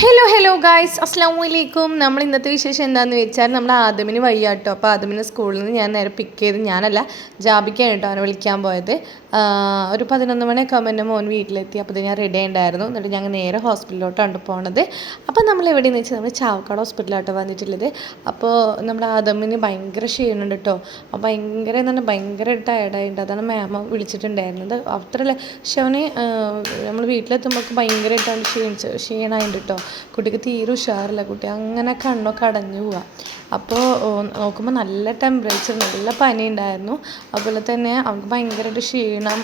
Hello guys, അസ്സലാമു അലൈക്കും. നമ്മൾ ഇന്നത്തെ വിശേഷം എന്താണെന്ന് വെച്ചാൽ നമ്മൾ ആദമിന് വയ്യാട്ടോ. അപ്പോൾ ആദമിന് സ്കൂളിൽ നിന്ന് ഞാൻ നേരെ പിക്ക് ചെയ്ത്, ഞാനല്ല ജാബിക്കാണ് കേട്ടോ അവനെ വിളിക്കാൻ പോയത്. ഒരു 11 മണിയൊക്കെ ആകുമ്പോൾ എൻ്റെ മോൻ വീട്ടിലെത്തി. അപ്പോൾ ഞാൻ റെഡി ഉണ്ടായിരുന്നു. എന്നിട്ട് ഞങ്ങൾ നേരെ ഹോസ്പിറ്റലിലോട്ടാണ് പോണത്. അപ്പോൾ നമ്മൾ എവിടെയെന്ന് വെച്ചാൽ നമ്മൾ ചാവക്കാട് ഹോസ്പിറ്റലിലോട്ട് വന്നിട്ടുള്ളത്. അപ്പോൾ നമ്മുടെ ആദമിന് ഭയങ്കര ക്ഷീണമുണ്ട് കേട്ടോ. അപ്പോൾ ഭയങ്കര ടയർഡായിട്ടുണ്ട്. അതാണ് മാമ വിളിച്ചിട്ടുണ്ടായിരുന്നത്. അത്രയല്ല, പക്ഷെ അവന് നമ്മൾ വീട്ടിലെത്തുമ്പോൾ ഭയങ്കരമായിട്ടാണ് ക്ഷീണമായിട്ടുണ്ട് കേട്ടോ. കുട്ടിക്ക് തീരെ ഉഷാറില്ല. കുട്ടി അങ്ങനെ കണ്ണൊക്കെ അടഞ്ഞു പോവുക. അപ്പോൾ നോക്കുമ്പോൾ നല്ല ടെമ്പറേച്ചർ, നല്ല പനി ഉണ്ടായിരുന്നു. അതുപോലെ തന്നെ അവൾക്ക് ഭയങ്കരമായിട്ട് ക്ഷീണം,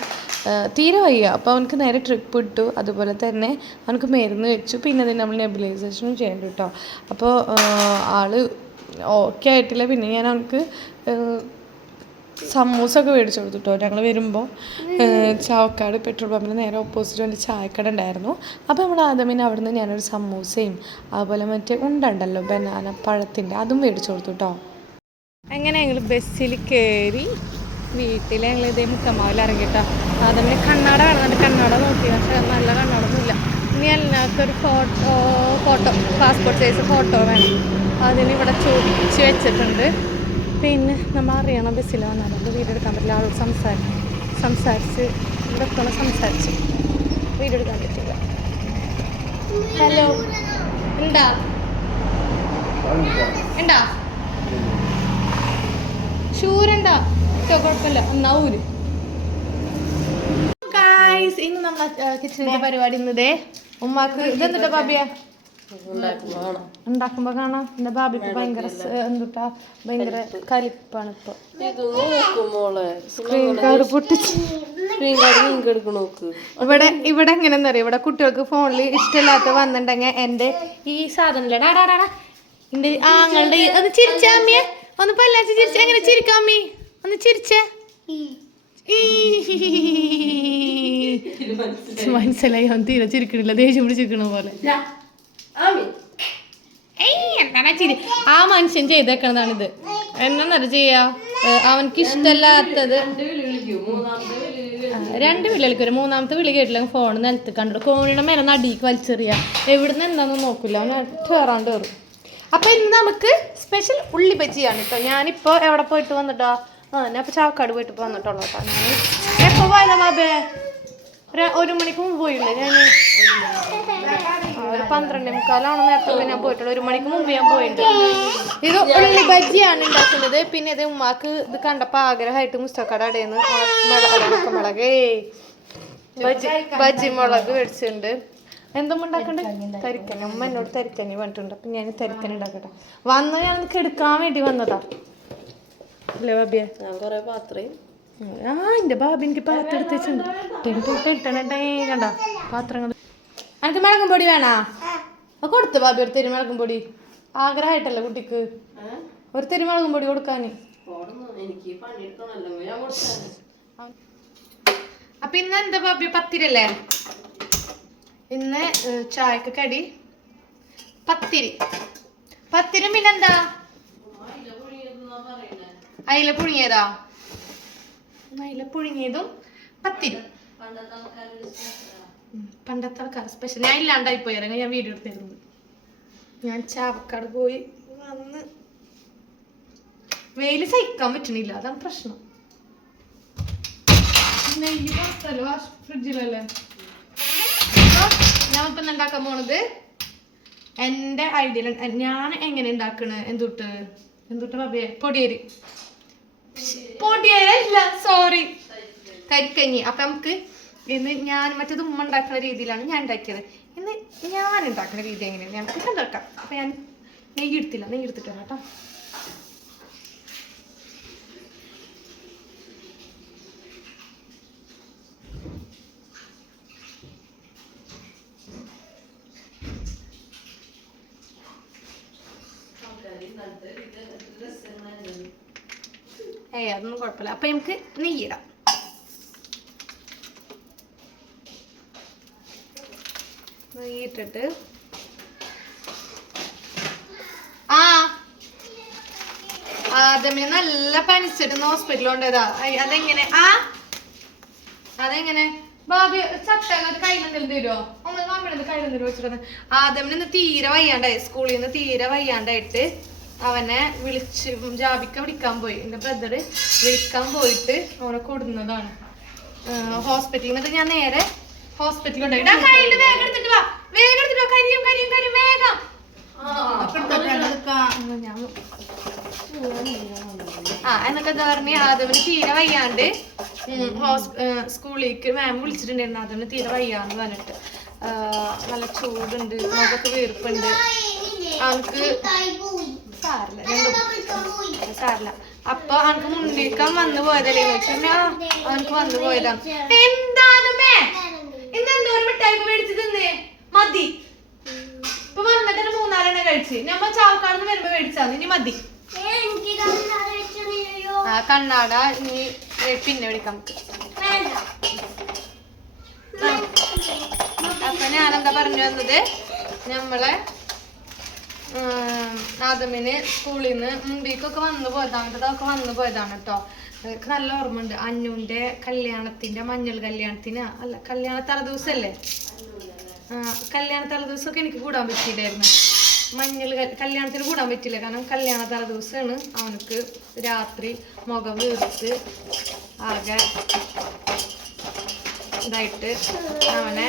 തീരെ വയ്യ. അപ്പോൾ അവനക്ക് നേരെ ട്രിപ്പ് ഇട്ടു. അതുപോലെ തന്നെ അവനക്ക് മരുന്ന് വെച്ചു. പിന്നെ അതിന് നമ്മൾ നെബുലൈസേഷനും ചെയ്യേണ്ടു കേട്ടോ. അപ്പോൾ ആൾ ഓക്കെ ആയിട്ടില്ല. പിന്നെ ഞാൻ അവനക്ക് സമൂസ ഒക്കെ മേടിച്ചു കൊടുത്തു കേട്ടോ. ഞങ്ങൾ വരുമ്പോൾ ചാവക്കാട് പെട്രോൾ പമ്പിന് നേരെ ഓപ്പോസിറ്റ് ഒരു ചായക്കട ഉണ്ടായിരുന്നു. അപ്പോൾ നമ്മൾ ആദ്യമേ അവിടെ നിന്ന് ഞാനൊരു സമൂസയും അതുപോലെ മറ്റേ ഉണ്ടല്ലോ ബനാന പഴത്തിൻ്റെ, അതും മേടിച്ചു കൊടുത്തു കേട്ടോ. അങ്ങനെ ഞങ്ങൾ ബസ്സിൽ കയറി വീട്ടിൽ ഞങ്ങൾ ഇതേ മുക്കമാവിൽ ഇറങ്ങിട്ടോ. ആദ്യമേ കണ്ണാട കാണുന്നുണ്ട്. കണ്ണാട നോക്കി, പക്ഷേ നല്ല കണ്ണാടൊന്നുമില്ല. ഇനി എല്ലാവർക്കൊരു ഫോട്ടോ പാസ്പോർട്ട് സൈസ് ഫോട്ടോ വേണം. അതിന് ഇവിടെ ചോദിച്ച് വെച്ചിട്ടുണ്ട്. പിന്നെ നമ്മൾ അറിയണ ബസ്സിൽ വന്നാൽ നമുക്ക് വീഡിയോ എടുക്കാൻ പറ്റില്ല. ആളോട് സംസാരിച്ച് ഇവിടെ സംസാരിച്ച് വീഡിയോ എടുക്കാൻ പറ്റില്ല. ഹലോ, ഉണ്ടാ ഷൂരുണ്ടാ? കുഴപ്പമില്ല, എന്നാ ഊര്. ഗായ്സ്, ഇന്ന് നമ്മൾ കിച്ചണിന്റെ പരിപാടി ഇന്നതേ ഉമ്മാക്ക് ഇതെന്നിട്ടാ ബാബിയാ ഉണ്ടാക്കുമ്പോ കാണാം. എന്റെ ബാബിക്ക് ഭയങ്കര ഭയങ്കര കലിപ്പാണ് ഇപ്പൊ. സ്ക്രീൻ കാർഡ് പൊട്ടിച്ച് ഇവിടെ എങ്ങനെയെന്ന് അറിയാം. ഇവിടെ കുട്ടികൾക്ക് ഫോണിൽ ഇഷ്ടമില്ലാത്ത വന്നിട്ടുണ്ടെങ്കിൽ എന്റെ ഈ സാധനം എന്റെ ആങ്ങളുടെ ഒന്ന് ചിരിച്ചാമ്മിയെ ഒന്ന് പല്ലാച്ച് ചിരിച്ച. എങ്ങനെ ചിരിക്കാമ്മി? ഒന്ന് ചിരിച്ചേ. മനസ്സിലായി, അവൻ തീരെ ചിരിക്കണില്ല, ദേഷ്യം പിടിച്ചിരിക്കണ പോലെ. എന്താണ് ചിരി? ആ മനുഷ്യൻ ചെയ്തേക്കണതാണിത്. എന്നാന്നറിയ ചെയ്യാ, അവനക്ക് ഇഷ്ടമല്ലാത്തത് 2 വിളി കളിക്കും. 3ാമത്തെ വിളി കേട്ടില്ല, ഫോൺ നിലത്ത് കണ്ടു. കോണിയുടെ മേലെ നടിക്ക് വലിച്ചെറിയാ. എവിടുന്ന് എന്താണെന്ന് നോക്കില്ല, അവൻ കയറാണ്ട് കയറും. അപ്പൊ ഇന്ന് നമുക്ക് സ്പെഷ്യൽ ഉള്ളി ബജിയാണ് കേട്ടോ. ഞാനിപ്പോ എവിടെ പോയിട്ട് വന്നിട്ടോ? ഞാൻ ഇപ്പൊ ചാവക്കാട് പോയിട്ട് വന്നിട്ടുള്ളൂ കേട്ടോ. ഞാൻ എപ്പോ പോയതാ ബാബേ? 1 മണിക്ക് മുമ്പ് പോയില്ലേ ഞാൻ? ഒരു 12:45 നേരത്തെ ഞാൻ പോയിട്ടുള്ളൂ. 1 മണിക്ക് മുമ്പ് ഞാൻ പോയിട്ടുണ്ട്. ഇത് ഉള്ളി ബജിയാണ് ഉണ്ടാക്കുന്നത്. പിന്നെ ഇത് ഉമ്മാക്ക് ഇത് കണ്ടപ്പോൾ ആഗ്രഹമായിട്ട് മുസ്തക്കാട് അടയുന്നു മുളകേ ബജി മുളക് മേടിച്ചിട്ടുണ്ട്. എന്തും ഉണ്ടാക്കണ്ടേ? തരിക്കഞ്ഞി. ഉമ്മ എന്നോട് തരിക്കഞ്ഞി പറഞ്ഞിട്ടുണ്ട്. അപ്പം ഞാൻ തരിക്കഞ്ഞി ഉണ്ടാക്കട്ടെ. ഞാൻ എടുക്കാൻ വേണ്ടി വന്നതാ അല്ലേ ബാബിയെ? എന്റെ ബാബി എനിക്ക് പാത്രം എടുത്ത് വെച്ചിട്ടുണ്ട്. കണ്ട പാത്രങ്ങൾ. എനിക്ക് മുളകും പൊടി വേണോ? കൊടുത്തു ബാബി ഒരു തെരി മുളകും പൊടി. ആഗ്രഹമായിട്ടല്ലേ കുട്ടിക്ക് ഒരു തെരി മുളകും പൊടി കൊടുക്കാൻ. അപ്പൊ ഇന്ന് എന്താ ബാബി? പത്തിരല്ലേ ഇന്ന് ചായക്ക് കടി? പത്തിരും പിന്നെന്താ? അയില പുഴുങ്ങിയതാ? അയില പുഴുങ്ങിയതും പത്തിരും. പണ്ടത്തെ ആൾക്കാർ സ്പെഷ്യൽ. ഞാൻ ഇല്ലാണ്ടായി പോയാലും ഞാൻ വീഡിയോ എടുത്തിരുന്നത്. ഞാൻ ചാവക്കാട് പോയി വന്ന് വെയിൽ സഹിക്കാൻ പറ്റണില്ല, അതാണ് പ്രശ്നം. നെയ്യ് പുറത്തല്ലേ, ഫ്രിഡ്ജിലല്ലേ. ഞാൻ ഇപ്പം ഉണ്ടാക്കാൻ പോണത് എൻ്റെ ഐഡിയയിൽ. ഞാൻ എങ്ങനെ ഉണ്ടാക്കണ എന്തുട്ട് ബാബിയെ? പൊടിയരിയല്ല, സോറി, കരിക്കഞ്ഞി. അപ്പൊ നമുക്ക് ഇന്ന് ഞാൻ മറ്റേത് ഉമ്മ ഉണ്ടാക്കുന്ന രീതിയിലാണ് ഞാൻ ഉണ്ടാക്കിയത്. ഇന്ന് ഞാൻ ഉണ്ടാക്കുന്ന രീതി എങ്ങനെയാണ് ഞങ്ങൾക്ക് ഉണ്ടാക്കാം. അപ്പൊ ഞാൻ നെയ്യ് എടുത്തിട്ട് വരാം കേട്ടോ. അതൊന്നും കുഴപ്പമില്ല. അപ്പൊ നമുക്ക് നെയ്യിടാം. നെയ്യിട്ടിട്ട് ആദ്യമേ നല്ല പനിച്ചിരുന്ന ഹോസ്പിറ്റലിൽ കൊണ്ടതാ. അതെങ്ങനെ ബാബി ചട്ട കയ്യിലെന്തെങ്കിലും തരുമോ? ഒന്ന് കമ്പിളത് കയ്യിലൊന്നും വെച്ചിട്ട് ആദമിന് ഇന്ന് തീരെ വയ്യാണ്ടായി, സ്കൂളിൽ നിന്ന് തീരെ വയ്യാണ്ടായിട്ട് അവനെ ജാബിക്ക വിളിക്കാൻ പോയി. എന്റെ ബ്രദറ് വിളിക്കാൻ പോയിട്ട് അവനെ കൊടുന്നതാണ് ഹോസ്പിറ്റലിൽ. എന്നിട്ട് ഞാൻ നേരെ ഹോസ്പിറ്റലിൽ കൊണ്ടുപോയി. കയ്യിൽ വേഗം എടുത്തിട്ട് വാ, വേഗം എടുത്തിട്ട് വാ, കരിയും കരിയും കരിയും വേഗം. എന്നൊക്കെ എന്താ പറഞ്ഞ ആദവിന് തീരെ വയ്യാണ്ട് സ്കൂളിലേക്ക് മാം വിളിച്ചിട്ടുണ്ടായിരുന്നു. ആദവിന് തീരെ വയ്യാന്ന് പറഞ്ഞിട്ട് നല്ല ചൂടുണ്ട്, മുഖത്ത് വീർപ്പുണ്ട്. അവനക്ക് സാറില്ല. അപ്പൊ അവനക്ക് മുണ്ടിക്കാൻ വന്നു പോയതല്ലേ ചോദിച്ചാ അവനക്ക് വന്നു പോയതാണ്. എന്താണമ്മേ ഇന്നെന്തോരം മിഠായി മേടിച്ചു തിന്നേ മതി. ഇപ്പൊ വന്നിട്ട് 3-4 കഴിച്ച് നമ്മ ചാവക്കാടുന്ന് വരുമ്പോ മേടിച്ചാന്ന്, ഇനി മതി. കണ്ണാട ഇനി പിന്നെ മേടിക്കാം നമുക്ക്. അപ്പൊ ഞാനെന്താ പറഞ്ഞു വന്നത്, നമ്മളെ ആദമിന് സ്കൂളിൽ നിന്ന് മുമ്പിക്കൊക്കെ വന്നു പോയതാണ്, അതൊക്കെ വന്നു പോയതാണ് കേട്ടോ. എനിക്ക് നല്ല ഓർമ്മ ഉണ്ട്. അന്നുവിന്റെ കല്യാണത്തിന്റെ മഞ്ഞൾ കല്യാണത്തിന് അല്ല കല്യാണ തലേദിവസല്ലേ, കല്യാണ തലേദിവസമൊക്കെ എനിക്ക് കൂടാൻ പറ്റിയിട്ടായിരുന്നു. കല്യാണത്തിന് കൂടാൻ പറ്റില്ല, കാരണം കല്യാണ തലേദിവസമാണ് അവനക്ക് രാത്രി മുഖം വീർത്ത് ആകെ ഇതായിട്ട് അവനെ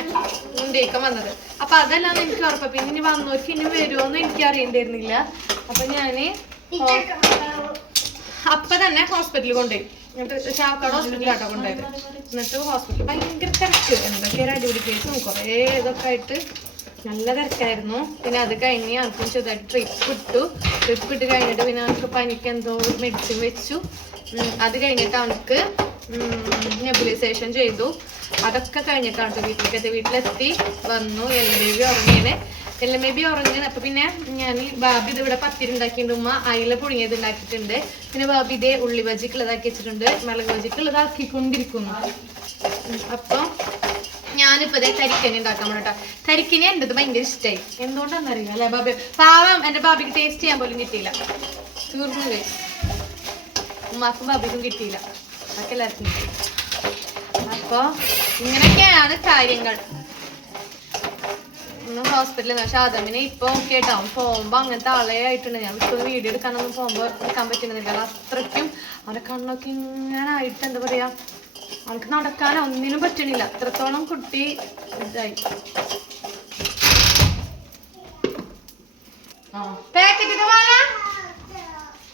മുണ്ടേക്കാൻ വന്നത്. അപ്പൊ അതെല്ലാം എനിക്ക് ഉറപ്പാ. പിന്നെ ഇനി വന്നവർക്ക് ഇനി വരുമോന്ന് എനിക്ക് അറിയണ്ടായിരുന്നില്ല. അപ്പൊ ഞാന് അപ്പൊ തന്നെ ഹോസ്പിറ്റലിൽ കൊണ്ടുപോയി. എന്നിട്ട് ചാവക്കാട് ഹോസ്പിറ്റലാട്ടോ കൊണ്ടുപോയത്. എന്നിട്ട് ഹോസ്പിറ്റലിൽ ഭയങ്കര തിരക്ക്, എന്തൊക്കെയൊരു അടിപൊളി കേസും കുറേ ഇതൊക്കെ ആയിട്ട് നല്ല തിരക്കായിരുന്നു. പിന്നെ അത് കഴിഞ്ഞ് ഞങ്ങൾക്ക് ചെറുതായിട്ട് ട്രിപ്പ് ഇട്ട് കഴിഞ്ഞിട്ട് പിന്നെ അവർക്ക് പനിക്ക് എന്തോ മെഡിസിൻ വെച്ചു. അത് കഴിഞ്ഞിട്ട് അവർക്ക് നെബുലൈസേഷൻ ചെയ്തു. അതൊക്കെ കഴിഞ്ഞിട്ടാണ് വീട്ടിലെത്തി വന്നു. എല്ലാം ബേബി ഉറങ്ങിയാണ്. അപ്പൊ പിന്നെ ഞാൻ ബാബി ഇത് ഇവിടെ പത്തിരി ഉണ്ടാക്കിയിട്ടുണ്ട്. ഉമ്മ അയില പുഴുങ്ങിയത് ഉണ്ടാക്കിയിട്ടുണ്ട്. പിന്നെ ബാബി ഇതേ ഉള്ളി ബജിക്കുള്ളതാക്കി വെച്ചിട്ടുണ്ട്, മുളക് ബജിക്കുള്ളതാക്കിക്കൊണ്ടിരിക്കുന്നു. അപ്പൊ ഞാനിപ്പോ ഇതേ തരിക്കനി ഉണ്ടാക്കാൻ പോകട്ടോ. തരിക്കനി എൻ്റെ ഭയങ്കര ഇഷ്ടമായി. എന്തുകൊണ്ടാണെന്നറിയാം അല്ലെ ബാബി, പാവം എൻ്റെ ബാബിക്ക് ടേസ്റ്റ് ചെയ്യാൻ പോലും കിട്ടിയില്ല, തീർന്നു പോയി. ഉമ്മാക്കും ബാബിക്കും കിട്ടിയില്ല, അതൊക്കെ എല്ലാവർക്കും കിട്ടി. അപ്പൊ ഇങ്ങനെയൊക്കെയാണ് കാര്യങ്ങൾ. ഹോസ്പിറ്റലിൽ പക്ഷെ ആദമിനെ ഇപ്പൊ കേട്ടോ പോകുമ്പോ അങ്ങനത്തെ ആളെയായിട്ടുണ്ട്. ഞാൻ വിട്ടൊന്ന് വീഡിയോ എടുക്കാനൊന്നും പോകുമ്പോ എടുക്കാൻ പറ്റുന്നില്ല. അത്രയ്ക്കും അവന്റെ കണ്ണൊക്കെ ഇങ്ങനെ ആയിട്ട് എന്താ പറയാ, അവൾക്ക് നടക്കാനോ ഒന്നിനും പറ്റണില്ല, അത്രത്തോളം കുട്ടി ഇതായി.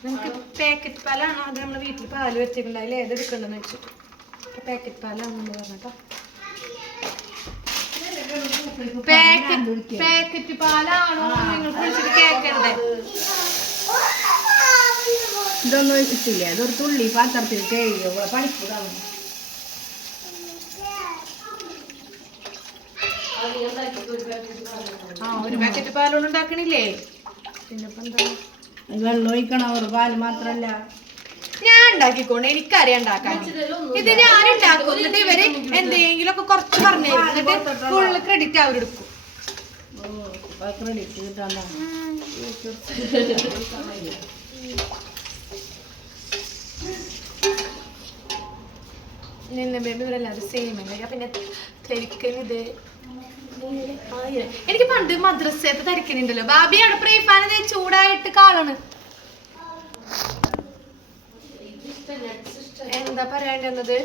നമുക്ക് പാക്കറ്റ് പാലാണോ അത് നമ്മള് വീട്ടിൽ പാല് വെച്ചിട്ടുണ്ടായില്ല, ഏതെടുക്കണ്ടെന്ന് വെച്ചിട്ട് പാക്കറ്റ് പാലാണെന്ന് പറഞ്ഞട്ടോ. പാക്കറ്റ് പാലാണോ നിങ്ങൾക്ക് വിളിച്ചിട്ട് കേക്കണ്ടേ? ഇതൊന്നും ഇട്ടില്ല, ഇതൊരു തുള്ളി പാത്രത്തിൽ കഴിയോ പഠിപ്പുതാണ്. ഒരു പാക്കറ്റ് പാലോട് ഉണ്ടാക്കണില്ലേ? പിന്നെപ്പോ എന്താ വെള്ളം ഒഴിക്കണം, ഒരു പാല് മാത്രല്ല ഞാൻ ഉണ്ടാക്കിക്കോണ്ട്, എനിക്കറിയാം ഉണ്ടാക്കാൻ. ഇത് ഞാൻ ഉണ്ടാക്കും, എന്നിട്ട് ഇവര് എന്തെങ്കിലും ഒക്കെ കുറച്ച് പറഞ്ഞു തരും, എന്നിട്ട് ഫുള്ള് ക്രെഡിറ്റ് അവരെടുക്കും. ക്രെഡിറ്റ് കിട്ടാൻ നിന്നെ ബേബി ഇവരെല്ലാവരും സെയിം അല്ലേ. പിന്നെ തരിക്കനിത് എനിക്ക് പണ്ട് മദ്രസത്തെ തരിക്കനുണ്ടല്ലോ. ബാബി അവിടെ പ്രീഫാനത് ചൂടായിട്ട് കാളാണ്. എന്താ പറയേണ്ടത്,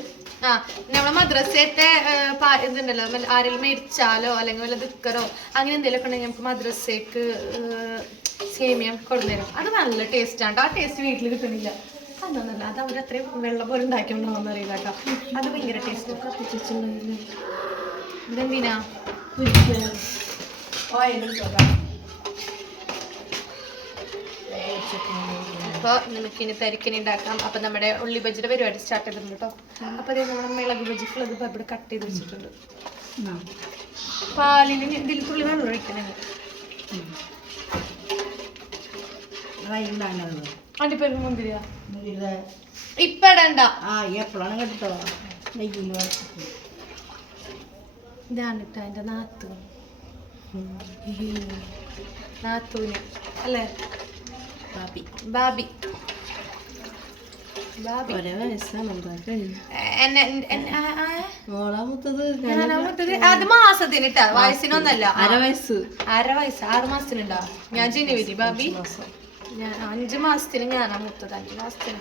നമ്മളെ മദ്രസത്തെ ഇതുണ്ടല്ലോ, ആരെങ്കിലും മരിച്ചാലോ അല്ലെങ്കിൽ വല്ല ദുഃഖരോ അങ്ങനെ എന്തെങ്കിലുമൊക്കെ ഉണ്ടെങ്കിൽ നമുക്ക് മദ്രസക്ക് സേമിയം കൊണ്ടുതരും. അത് നല്ല ടേസ്റ്റാണ്. ആ ടേസ്റ്റ് വീട്ടിൽ കിട്ടണില്ല. അതൊന്നല്ല, അത് അവരത്രയും വെള്ളം പോലെ ഉണ്ടാക്കിയോണ്ടാവുന്ന അറിയില്ല കേട്ടോ. അത് ഭയങ്കര ടേസ്റ്റ്. ഇതെന്തിനാ അപ്പൊ നമുക്കിനി തരിക്കനി ഉണ്ടാക്കാം. അപ്പൊ നമ്മുടെ ഉള്ളി ബജിയുടെ പരിപാടി സ്റ്റാർട്ട് ചെയ്തിട്ടുണ്ട് കേട്ടോ. അപ്പൊ അതേ നമ്മുടെ മുളക് ബജിക്കുള്ളത് ഇപ്പൊ ഇവിടെ കട്ട് ചെയ്ത് വെച്ചിട്ടുണ്ട്. പാലിന് ഇതിൽ തുള്ളി വെള്ളം ഒഴിക്കണം. അണ്ടിപ്പരിപ്പ് മുന്തിരിയാ ഇപ്പൊ ഇടണ്ട, എപ്പോഴാണ് കേട്ടോ. ഇതാണ് കേട്ടോ എന്റെ നാത്തൂന് അല്ലേ, ബാബി ബാബി ബാബി. ഞാനാ മൂത്തത്. അത് മാസത്തിന് ഇട്ടാ, വയസ്സിനൊന്നല്ല. അര വയസ്സ് 6 മാസത്തിനുണ്ടാ. ഞാൻ ജനുവരി ബാബി. ഞാൻ 5 മാസത്തിന് ഞാനാ മൂത്തത്. 5 മാസത്തിന്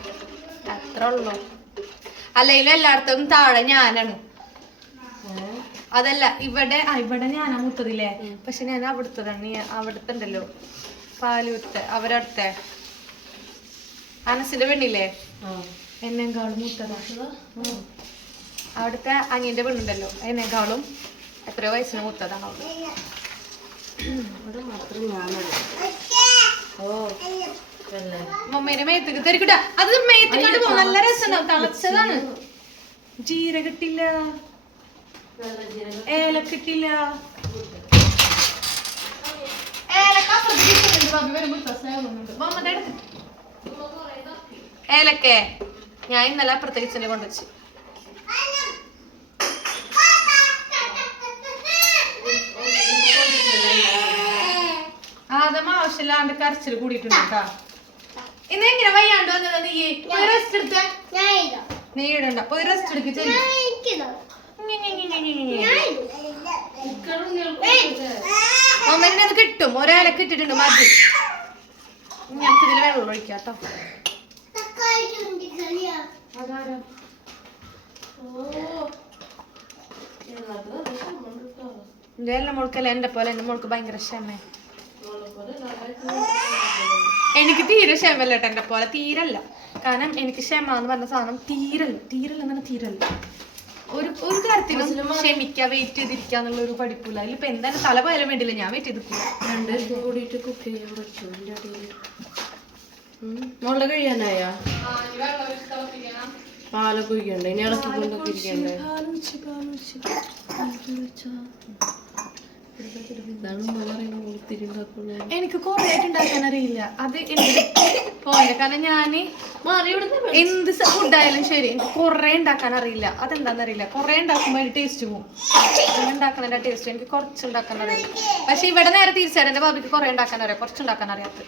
അത്ര ഉള്ളു. അല്ലെങ്കിലും എല്ലായിടത്തും താഴെ ഞാനാണ്. അതല്ല ഇവിടെ ഞാനാ മൂത്തതില്ലേ. പക്ഷെ ഞാൻ അവിടുത്തതാണ്. അവിടുത്തെ ഉണ്ടല്ലോ പാലൂത്തെ അവരടുത്തെ അനസിന്റെ പെണ്ണില്ലേ, എന്നെക്കാളും മൂത്തതാ. അവിടുത്തെ അനിയന്റെ പെണ്ണുണ്ടല്ലോ, എന്നെക്കാളും എത്രയോ വയസ്സിന് മൂത്തതാണ് അവള്. മമ്മേനെ മേത്തേക്ക് തെറിക്കിട്ട. അത് മേത്തേക്കാണ്ട് പോകും. നല്ല രസമുണ്ടാവും. തളച്ചതാണ്. ജീരകട്ടില്ല, ഏലക്കിട്ടില്ല. ഏലക്കേ ഞാൻ ഇന്നലെ അപ്പുറത്തെ കിച്ചണിൽ കൊണ്ടുവച്ചു. അതമ്മ ആവശ്യമില്ലാണ്ട് കരച്ചിൽ കൂടിയിട്ടുണ്ട് കേട്ടാ. ഇന്നെങ്ങനെ വയ്യാണ്ട് വന്നത്? നീ റെസ്റ്റ് എടുത്ത. നീ ഇടണ്ട, പോയി റെസ്റ്റ് എടുക്ക. അമ്മേനെ അത് കിട്ടും. ഒരാളൊക്കെ ഇട്ടിട്ടുണ്ട് മതി. ഞങ്ങൾക്ക് ഇതിൽ വെള്ളം ഒഴിക്കാട്ടോ. എന്റെ മോൾക്കല്ല, എന്റെ പോലെ എന്റെ മോൾക്ക് ഭയങ്കര ക്ഷമ. എനിക്ക് തീരെ ക്ഷമല്ല കേട്ടോ, എന്റെ പോലെ തീരല്ല. കാരണം എനിക്ക് ക്ഷമ എന്ന് പറഞ്ഞ സാധനം തീരല്ല. ഒരു കാര്യത്തിലും ക്ഷമിക്കുക, വെയിറ്റ് ചെയ്തിരിക്കാന്നുള്ള ഒരു പഠിപ്പില്ല. അതിലിപ്പോ എന്തായാലും തല പോയാലും വേണ്ടില്ല, ഞാൻ വെയിറ്റ് ചെയ്തിട്ടില്ല. കൂടിയിട്ട് കുക്ക് ചെയ്യാൻ മുളക് കഴിയാനായ പാലൊക്കെ ഒഴിക്കണ്ടേ, ഇനി ഇളക്കിക്കൊണ്ടൊക്കെ ഇരിക്കണ്ടേ. എനിക്ക് കൊറേ ആയിട്ട് ഉണ്ടാക്കാൻ അറിയില്ല. അത് പോയില്ല. കാരണം ഞാന് എന്ത് ഫുഡായാലും ശരി എനിക്ക് കൊറേ ഉണ്ടാക്കാൻ അറിയില്ല. അതെന്താന്നറിയില്ല. കൊറേ ഉണ്ടാക്കുമ്പോ അതിന് ടേസ്റ്റ് പോകും. ഉണ്ടാക്കണ ടേസ്റ്റ് എനിക്ക് കുറച്ച് ഉണ്ടാക്കാൻ അറിയില്ല. പക്ഷെ ഇവിടെ നേരെ തിരിച്ചാണ്. എന്റെ ബാബിക്ക് കൊറേ ഉണ്ടാക്കാൻ അറിയാം, കുറച്ചുണ്ടാക്കാൻ അറിയാത്ത.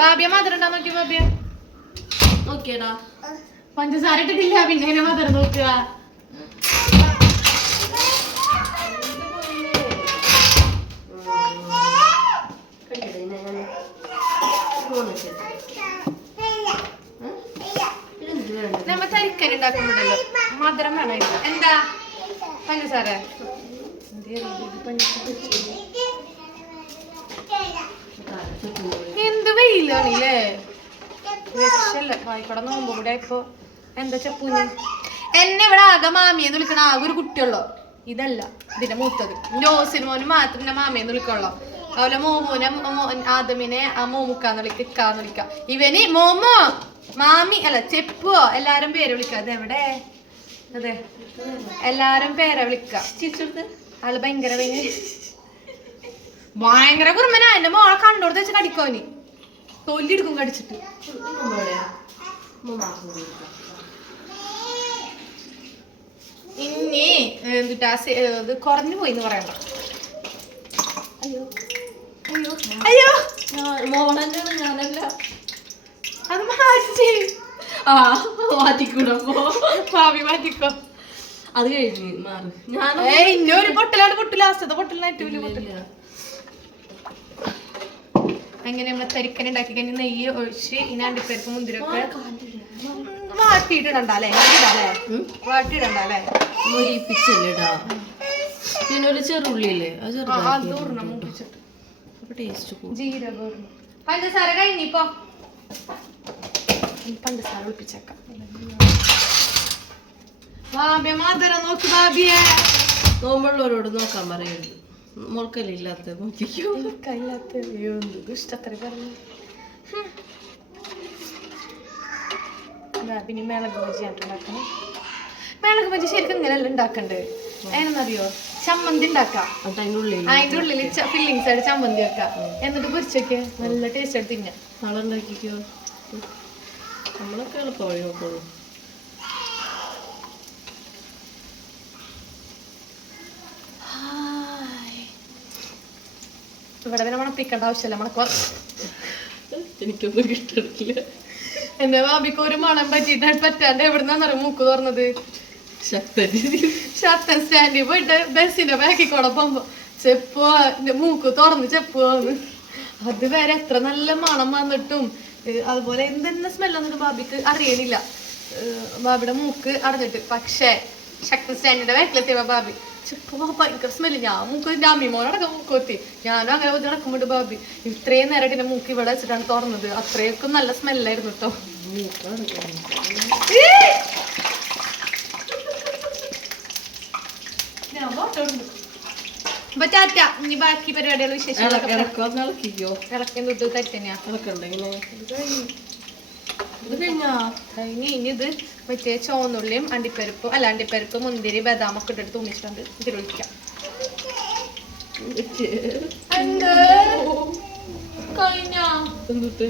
ബാബിയ മധുരം ഉണ്ടാ നോക്കി. ബാബിയ നോക്കിയടാ, പഞ്ചസാര ഇട്ടിട്ടില്ല, പിന്നെ മധുരം നോക്കുക. നമ്മ തരിക്കൻ ഉണ്ടാക്കുമ്പോഴല്ലോ മധുരം വേണം. എന്താ പഞ്ചസാര? എന്ത് വെയിലാണില്ലേ, രക്ഷല്ല. വായിക്കോടെ നോമ്പ് കൂടെ ഇപ്പൊ എന്താ ചെപ്പൂന്. എന്നെ ഇവിടെ ആകെ മാമിയെന്ന് വിളിക്കണ ആകെ ഒരു കുട്ടിയുള്ളോ. ഇതല്ല ഇതിന്റെ മൂത്തത്. ജോസിന് മോന് മാത്രം എന്നെ മാമിയെന്ന് വിളിക്കുള്ളോ. അതുപോലെ മോമോനെ ആദമിനെ മോമുക്കാന്ന് വിളിക്ക, ഇക്കാന്ന് വിളിക്ക. ഇവന് മോമോ, മാമി അല്ല ചെപ്പോ, എല്ലാരും പേര് വിളിക്ക. അതെവിടെ? അതെ, എല്ലാരും പേരെ വിളിക്ക. ആള് ഭയങ്കര കുറുമനാ. എന്റെ മോളെ കണ്ടോടത്ത് വെച്ച് കടിക്കോന് തൊല്ലിയെടുക്കും കടിച്ചിട്ട്. ഇനി എന്തിട്ടാ ഇത് കുറഞ്ഞു പോയിന്ന് പറയണ്ട. അയ്യോ മോളെന്നാണ്, ഞാനല്ല. അത് മാറ്റി മാറ്റിക്കൂടോ, ഭാവി മാറ്റിക്കോ. അത് കഴിഞ്ഞ് മാറി. ഞാൻ ഇന്നൊരു പൊട്ടലാണ്. പൊട്ടിലാസ്റ്റത്തെ പൊട്ടലിന് ഏറ്റവും വലിയ പൊട്ടൽ. അങ്ങനെ നമ്മള് തരിക്കൻ ഉണ്ടാക്കി കഴിഞ്ഞ് നെയ്യ് ഒഴിച്ച് ഇനി അണ്ടിപ്പരിപ്പ് മുന്തിരൊക്കെ വാട്ടിയിടണ്ടല്ലേ? വാട്ടിയിടണ്ടല്ലേ? മൊരിപ്പിച്ചല്ലേടാ. പിന്നെ ഒരു ചെറുള്ളിയല്ലേ, അത് അതൂർണം മുപ്പിച്ചിട്ട് ടേസ്റ്റ് കൂടും. ജീരകം പഞ്ചസാര കഴിഞ്ഞിപ്പോ പഞ്ചസാര ഒളിപ്പിച്ചേക്കാം. ബാബിയ മധുരം നോക്ക്. ബാബിയെ നോമ്പുള്ളവരോട് നോക്കാൻ പറയരുത്. മുളക്കല്ലില്ലാത്ത നോക്കിക്കോ. ഇഷ്ടത്ര പറഞ്ഞു. ബാബിന് മിളക് ബജി ഉണ്ടാക്കണം. മിളക് ബജി ശരിക്കും ഇങ്ങനെയല്ല ഉണ്ടാക്കണ്ടേ? അതിനെന്നറിയോ, ചമ്മന്തി ഉണ്ടാക്കാം. അതിന്റെ ഉള്ളിൽ ഫില്ലിങ്സ് ആയിട്ട് ചമ്മന്തി വെക്കാം. എന്നിട്ട് പൊരിച്ചൊക്കെ നല്ല ടേസ്റ്റ് ആയിട്ട് തിന്നാം. നാളെ ഉണ്ടാക്കിക്കോ. നമ്മളൊക്കെ എളുപ്പം വഴി നോക്കുള്ളൂ. ഇവിടെ പിന്നെ മണപ്പിക്കേണ്ട ആവശ്യമില്ല. മണക്കോ എനിക്കൊന്നും കിട്ടില്ല. എന്റെ ഭാബിക്ക് ഒരു മണം പറ്റിയിട്ട് പറ്റാണ്ട് എവിടുന്നാന്നറിയ മൂക്ക് തുറന്നത് ശക്തൻ സ്റ്റാൻഡിൽ പോയിട്ട് ബസ്സിന്റെ ബാക്കിൽ കൂടെ പോകുമ്പോ ചെപ്പോ എന്റെ മൂക്ക് തുറന്ന് ചെപ്പോന്ന് അത് വരെ എത്ര നല്ല മണം വന്നിട്ടും അതുപോലെ എന്തെന്നെ സ്മെല്ലെന്നിട്ട് ബാബിക്ക് അറിയണില്ല ബാബിയുടെ മൂക്ക് അടഞ്ഞിട്ട്. പക്ഷേ ശക്തൻ സ്റ്റാൻഡിന്റെ ബാക്കിലെത്തിയപ്പോ ബാബി ചെപ്പോ ഭയങ്കര സ്മെല്ല്. ഞാൻ മൂക്ക് അമ്മിമോനടക്കം മൂക്ക് കൊത്തി. ഞാനും അങ്ങനെ നടക്കുമ്പോട്ട് ബാബി ഇത്രയും നേരമായിട്ട് എന്റെ മൂക്ക് ഇവിടെ വെച്ചിട്ടാണ് തുറന്നത്. അത്രയൊക്കെ നല്ല സ്മെല്ലായിരുന്നു കേട്ടോ. അപ്പൊ ടാറ്റ. ഇനി ബാക്കി പരിപാടികൾ വിശേഷങ്ങളൊക്കെ ഇനി ഇത് മറ്റേ ചോന്നുള്ളിയും അണ്ടിപ്പരിപ്പ് മുന്തിരി ബദാമൊക്കെ ഇട്ടിട്ട് തൂമിച്ചിട്ടുണ്ട്. ഇതിൽ ഒഴിക്കാം.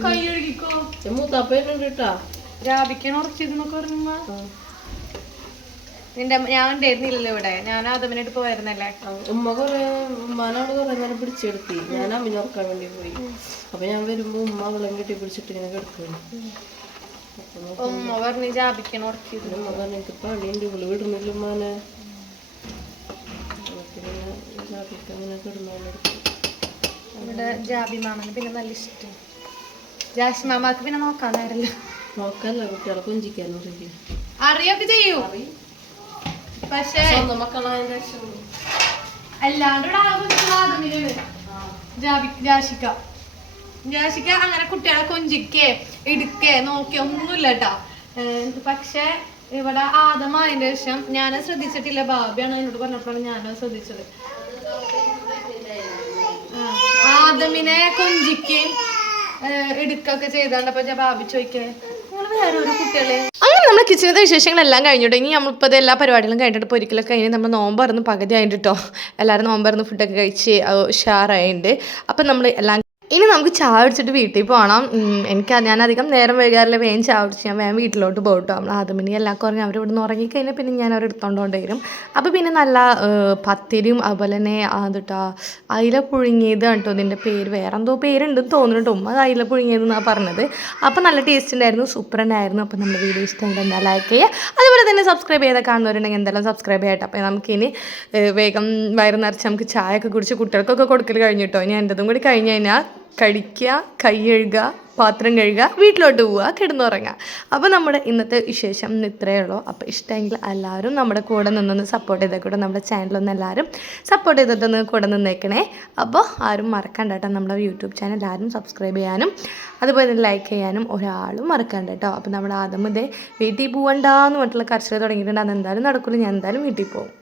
കൈ കഴുകിക്കോ. രാവിക്കാൻ ഉറച്ചിരുന്നൊക്കെ പറയുമ്പോ ഞാൻ ഉണ്ടായിരുന്നില്ലല്ലോ ഇവിടെ. ഞാൻ ആദമിനായിട്ട് പോയിരുന്നല്ലേ. ഉമ്മ ഉമ്മാനോട് കുറെ നേരം പിടിച്ചെടുത്തി. ഞാൻ അമ്മിനെ ഉറക്കാൻ വേണ്ടി പോയി. അപ്പൊ ഞാൻ വരുമ്പോ ഉമ്മ വെള്ളം കെട്ടി പിടിച്ചിട്ട് ഇങ്ങനെ കിടക്കുന്നു. ഉമ്മ പറഞ്ഞ് ജാബിക്കാൻ ഉറക്കിയിരുന്നു. ഉമ്മ പറഞ്ഞു എനിക്ക് പണിയുണ്ട്, ഇവള് വിടുന്നില്ല ഉമ്മാനെ. ജാബിക്കങ്ങനെ കിടന്നോളെടുത്തു. ഇവിടെ ജാബി മാമന് പിന്നെ നല്ല ഇഷ്ടം. ജാഷി മാമാക്ക് പിന്നെ നോക്കാൻ നേരല്ല. നോക്കല്ല, കുട്ടികളെ കൊഞ്ചിക്കാനും അറിയൊക്കെ ചെയ്യൂ. പക്ഷേ അല്ലാണ്ട് ജാഷിക്ക അങ്ങനെ കുട്ടികളെ കൊഞ്ചിക്കേ എടുക്കേ നോക്കേ ഒന്നുമില്ല കേട്ടാ. പക്ഷെ ഇവിടെ ആദമായതിന്റെ ശേഷം ഞാൻ ശ്രദ്ധിച്ചിട്ടില്ല. ബാബിയാണ് എന്നോട് പറഞ്ഞപ്പോഴാണ് ഞാനത് ശ്രദ്ധിച്ചത്. ആദമിനെ കൊഞ്ചിക്കേ എടുക്കൊക്കെ ചെയ്താണ്ട്. അപ്പൊ ബാബി ചോദിക്കേ വേറെ ഒരു കുട്ടികളെ. അങ്ങനെ നമ്മുടെ കിച്ചണത്തെ വിശേഷങ്ങളെല്ലാം കഴിഞ്ഞിട്ട് ഇനി നമ്മളിപ്പോൾ എല്ലാ പരിപാടികളും കഴിഞ്ഞിട്ട് പൊരിക്കലൊക്കെ കഴിഞ്ഞ് നമ്മൾ നോമ്പായിരുന്നു പകുതി ആയിട്ട് കേട്ടോ. എല്ലാവരും നോമ്പായിരുന്നു, ഫുഡൊക്കെ കഴിച്ച് ഉഷാറായിട്ടുണ്ട്. അപ്പം നമ്മൾ എല്ലാം ഇനി നമുക്ക് ചായ കുടിച്ചിട്ട് വീട്ടിൽ പോകണം. ഞാനധികം നേരം വൈകാറില്ല. വേഗം ചായ കുടിച്ച് ഞാൻ വേഗം വീട്ടിലോട്ട് പോകും കേട്ടോ. നമ്മൾ ആദ്യമേ എല്ലാം കുറഞ്ഞ് അവർ ഇവിടെ നിന്ന് ഉറങ്ങിക്കഴിഞ്ഞാൽ പിന്നെ ഞാൻ അവർ എടുത്തോണ്ട് വരും. അപ്പോൾ പിന്നെ നല്ല പത്തിരിയും അതുപോലെ തന്നെ കേട്ടോ അയില പുഴുങ്ങിയത് കേട്ടോ. ഇതിൻ്റെ പേര് വേറെ എന്തോ പേരുണ്ടെന്ന് തോന്നുന്നു കേട്ടോ. അത് അയില പുഴുങ്ങിയതെന്നാണ് പറഞ്ഞത്. അപ്പോൾ നല്ല ടേസ്റ്റ് ഉണ്ടായിരുന്നു, സൂപ്പറിനായിരുന്നു. അപ്പോൾ നമ്മുടെ വീഡിയോ ഇഷ്ടമുണ്ട് എന്നാൽ ലൈക്ക് ചെയ്യുക. അതുപോലെ തന്നെ സബ്സ്ക്രൈബ് ചെയ്താൽ കാണുന്നവരുണ്ടെങ്കിൽ എന്തായാലും സബ്സ്ക്രൈബ് ചെയ്യട്ടെ. അപ്പോൾ നമുക്കിനി വേഗം വയറ് നിറച്ച് നമുക്ക് ചായയൊക്കെ കുടിച്ച് കുട്ടികൾക്കൊക്കെ കൊടുക്കൽ കഴിഞ്ഞു കേട്ടോ. ഇനി എൻ്റെതും കൂടി കഴിഞ്ഞ് കഴിഞ്ഞാൽ കഴിക്കുക, കൈ കഴുകുക, പാത്രം കഴുകുക, വീട്ടിലോട്ട് പോവുക, കിടന്നുറങ്ങുക. അപ്പോൾ നമ്മുടെ ഇന്നത്തെ വിശേഷം ഇത്രയേ ഉള്ളൂ. അപ്പോൾ ഇഷ്ടമെങ്കിൽ എല്ലാവരും നമ്മുടെ കൂടെ നിന്നൊന്ന് സപ്പോർട്ട് ചെയ്തേ കൂടെ. നമ്മുടെ ചാനലൊന്ന് എല്ലാവരും സപ്പോർട്ട് ചെയ്തിട്ടൊന്ന് കൂടെ നിന്നേക്കണേ. അപ്പോൾ ആരും മറക്കണ്ട കേട്ടോ. നമ്മുടെ യൂട്യൂബ് ചാനൽ ആരും സബ്സ്ക്രൈബ് ചെയ്യാനും അതുപോലെ തന്നെ ലൈക്ക് ചെയ്യാനും ഒരാളും മറക്കണ്ട കേട്ടോ. അപ്പോൾ നമ്മുടെ ആദ്യം ഇതേ വീട്ടിൽ പോകണ്ടെന്ന് പറഞ്ഞിട്ടുള്ള കർഷകർ തുടങ്ങിയിട്ടുണ്ട്. അതെന്തായാലും നടക്കില്ല. ഞാൻ എന്തായാലും വീട്ടിൽ പോകും.